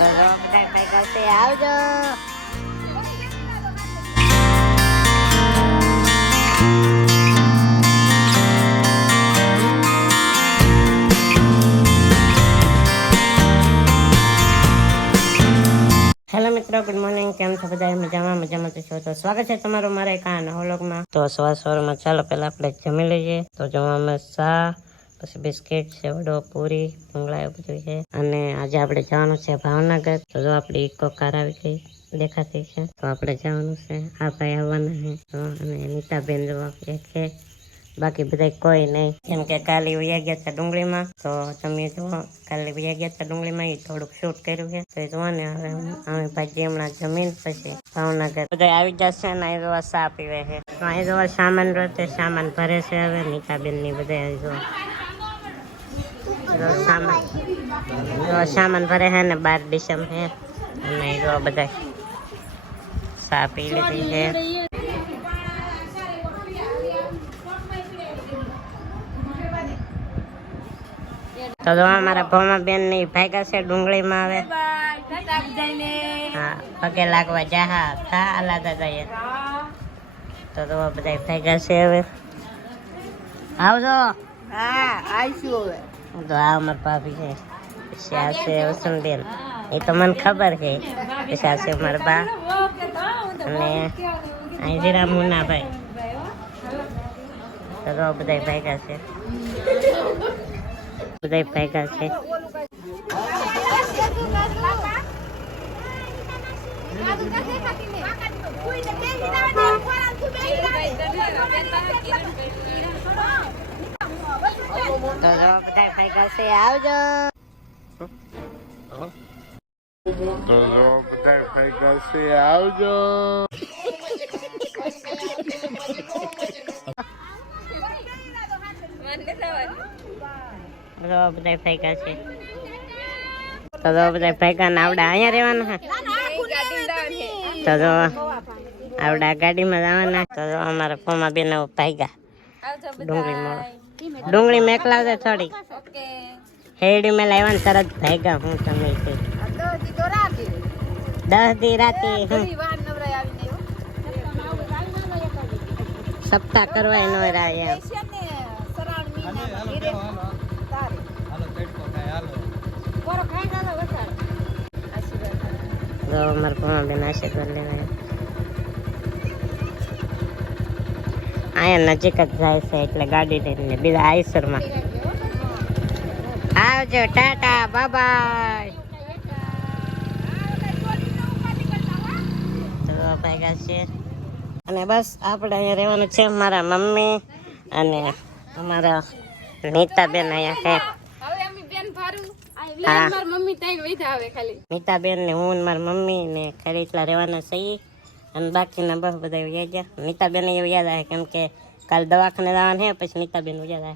છે આવજો હેલો મિત્રો. ગુડ મોર્નિંગ કેમ છો બધા? મજામાં? મજામાં તો છો. તો સ્વાગત છે તમારું મારા એક આ તો સવાર સવારમાં ચાલો, પહેલા આપણે જમી લઈએ. તો જવામાં ચા પછી બિસ્કિટ સેવડો પૂરી, ભૂંગળા એવું બધું છે. અને આજે આપણે જવાનું છે ભાવનગર. તો જો આપણી ઇકો કાર આવી ગઈ, દેખાતી છે. તો આપણે જવાનું છે. આ ભાઈ આવવાના છે. તો અને નીતાબેન જોવા છે. બાકી બધા કોઈ નહીં. કેમ કે કાલે વયા ગયા હતા ડુંગળીમાં. તો તમે જુઓ, કાલે વયા ગયા હતા ડુંગળીમાં. એ થોડુંક શૂટ કર્યું છે. તો જુઓ ને હવે અમે ભાજી હમણાં જમીન પછી ભાવનગર. બધા આવી જશે ને અહીં જોવા સા પીવે છે. અહીં જોવા સામાન રોતે સામાન ભરે છે હવે નીતાબેનની બધા અહીં જોવા જો સામાન. જો સામાન ભરે હે ને બાર ડિસમ હે. અને જોવા બધા ચા પી લીધી છે તો જો અમારા ભોમા બેનની ભાગ્યા છે ડુંગળીમાં આવે હા, પગે લાગવા જાહા થા આલા દાદા તો તો બધા ભાગ્યા છે હવે. આવજો. હા, આવીશું હવે. તો આ અમાર ભાભી છે. પછી આ છે વસંતબેન. એ તો મને ખબર છે. પછી આ છે મારા બા. અને અહીં જરા મુનાભાઈ. તો બધા ભેગા છે. બધા ભેગા છે. તો બધા ભાગ્યા છે આવજો. તો બધા ભેગા છે, આવજો. બધા ભાગ્યા છે તો અહીંયા રહેવાના હા તો આવડા ગાડીમાં જવાના તો અમારા ફોમાં બેન ભાગ્યા ડુંગળી મોળો. ડુંગળી મેકલાવજે થોડી હેડી મેં લાવ્યા ને તરત ભાગ્યા હું તમે. દસ દી રાતે. સપ્તાહ કરવા નો રહ્યા અમારા ફોમાં બેન આશીર્વાદ. લેવા અહીંયા નજીક જ જાય છે એટલે ગાડી લઈને બીજા આઈસરમાં. આવજો ટાટા બાબાય તો ભાગ્યા છે. અને બસ આપણે અહીંયા રહેવાનું છે મારા મમ્મી અને અમારા નીતાબેન અહીંયા છે. નીતાબેન ને હું મારી મમ્મી ને ખરી એટલા રહેવાના છીએ. અને બાકીના બસ બધા યાદ ગયા નીતાબેન એવું યાદ આવે, કેમ કે કાલ દવાખાને જવાનું છે, પછી મિતાબેન યાદ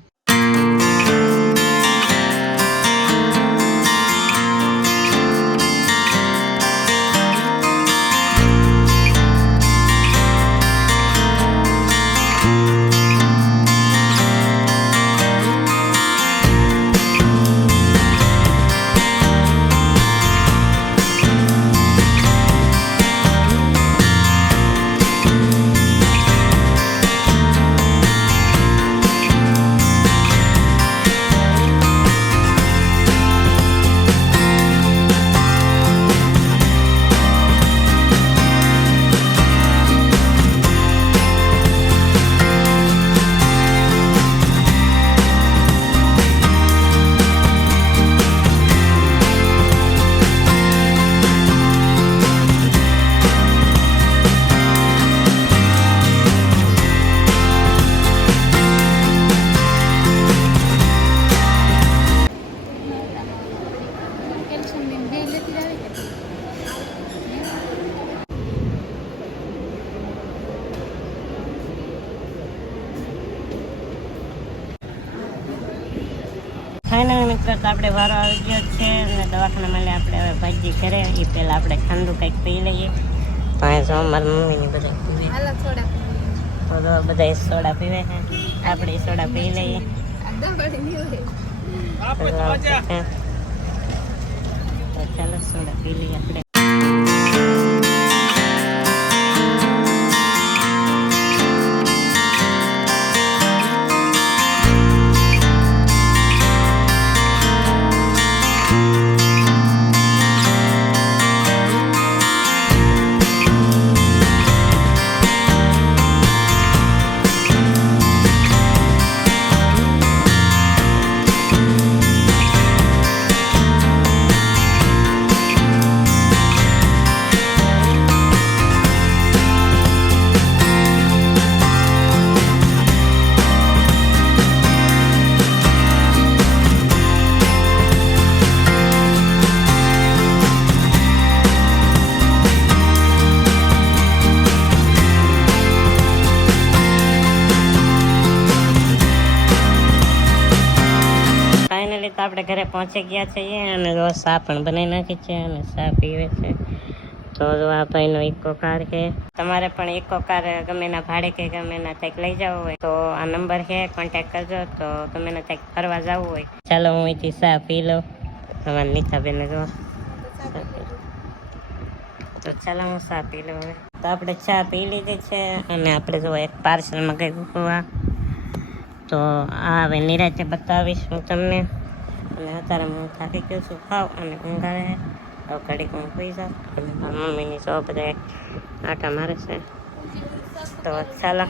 ફાઇનલ મિત્ર તો આપણે વારો આવી ગયો છે અને દવાખાનામાં લે આપણે હવે ભાજી ઘરે એ પહેલાં આપણે ઠંડુ કંઈક પી લઈએ. તો અહીંયા જો મારી મમ્મીની બધા તો તો બધા સોડા પીવે છે. આપણે સોડા પી લઈએ. ચાલો સોડા પી લઈએ આપણે. આપણે ઘરે પહોંચી ગયા છીએ અને જો સા પણ બનાવી નાખી છે અને સા પીવે છે. તો આ ભાઈનો ઇકો કાર છે. તમારે પણ ઇકો કાર ગમે ના ભાડે કે ગમે ના કંઈક લઈ જવું હોય તો આ નંબર છે કોન્ટેક કરજો. તો ગમે ના કંઈક ફરવા જવું હોય. ચાલો હું અહીંથી સા પી લઉં. અમારા નીતાબેન જો. તો ચાલો હું સા પી લઉં તો આપણે ચા પી લીધી છે અને આપણે જો એક પાર્સલ મગાવ્યું આ તો આ હવે નિરાતે બતાવીશ હું તમને. અને અત્યારે હું થાકી ગયો છું. ખાવ અને ઊંઘ આવે હવે ઘડીક હું સુઈ જાઉં. અને મારા મમ્મીની સો બધા આટા મારે છે. તો ચાલો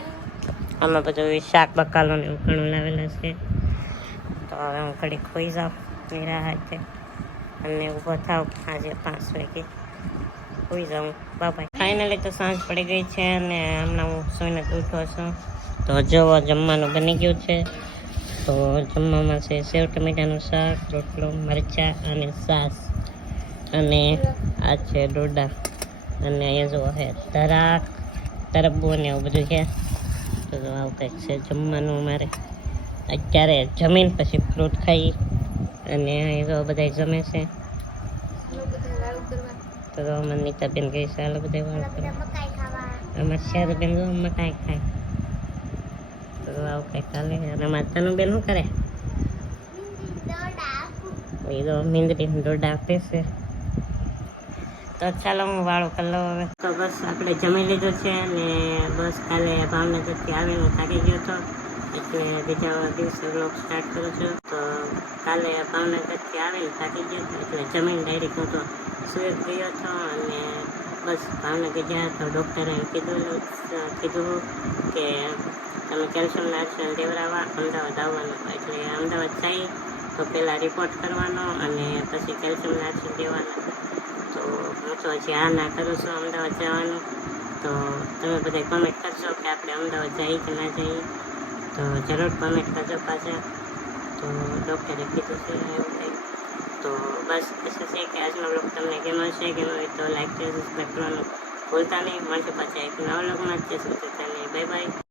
આમાં બધું શાક બકાલો ને ઘણું લાવેલા છે. તો હવે હું ઘડીક સુઈ જાઉં. નિરાતે અને ઊભો થાવ. આજે પાંચ વાગે. સુઈ જાઉં. બાબા ફાઇનલી તો સાંજ પડી ગઈ છે અને હમણાં હું સુઈને જ ઉઠો છું. તો જો જમવાનું બની ગયું છે. તો જમવામાં છે સેવ ટમેટાનું શાક રોટલો મરચાં અને સાસ. અને આ છે ડોડા. અને અહીંયા જો છે ધરાક તરબો ને એવું બધું છે. તો આવું કંઈક છે જમવાનું અમારે. અત્યારે જમીન પછી ફ્રૂટ ખાઈ અને અહીંયા જો બધા જમે છે. તો અમારી નીતાબેન ગઈ છે બધા વાળ કરવા અમારે શેરબેન જો મકાઈ ખાય. તો આવું કંઈક ચાલે અને મારે તનુબેન શું કરે? એ તો મીંદડી દોડા આપે છે. તો ચાલો હું વાળો કરી હવે. તો બસ આપણે જમી લીધું છે અને બસ કાલે ભાવનગરથી આવીને થાકી ગયો હતો એટલે બીજા દિવસે બ્લોગ સ્ટાર્ટ કરું છું. તો કાલે ભાવનગરથી આવીને થાકી ગયો હતો એટલે જમીન ડાયરેક્ટ હું તો સુરત ગયો હતો અને બસ ભાવનગર ગયા તો ડૉક્ટરે કીધું કીધું કે તમે કેલ્શિયમ નાર્સન દેવરાવા, અમદાવાદ આવવાનું એટલે અમદાવાદ જઈ તો પહેલાં રિપોર્ટ કરવાનો અને પછી કેલ્શિયમ નાર્સન દેવાના તો હું તો હજી હા ના કરું છું અમદાવાદ જવાનું. તો તમે બધા કમેન્ટ કરશો કે આપણે અમદાવાદ જઈએ કે ના જઈએ. તો જરૂર કમેન્ટ કરજો પાછા. તો ડૉક્ટરે કીધું છે એવું કંઈ તો બસ આશા છે કે આજનો બ્લોગ તમને કેમ હશે કે હોય તો લાઈક છે કરવાનું ભૂલતા નહીં. મળશે પાછા એક નવા બ્લોગમાં જ જશું બાય બાય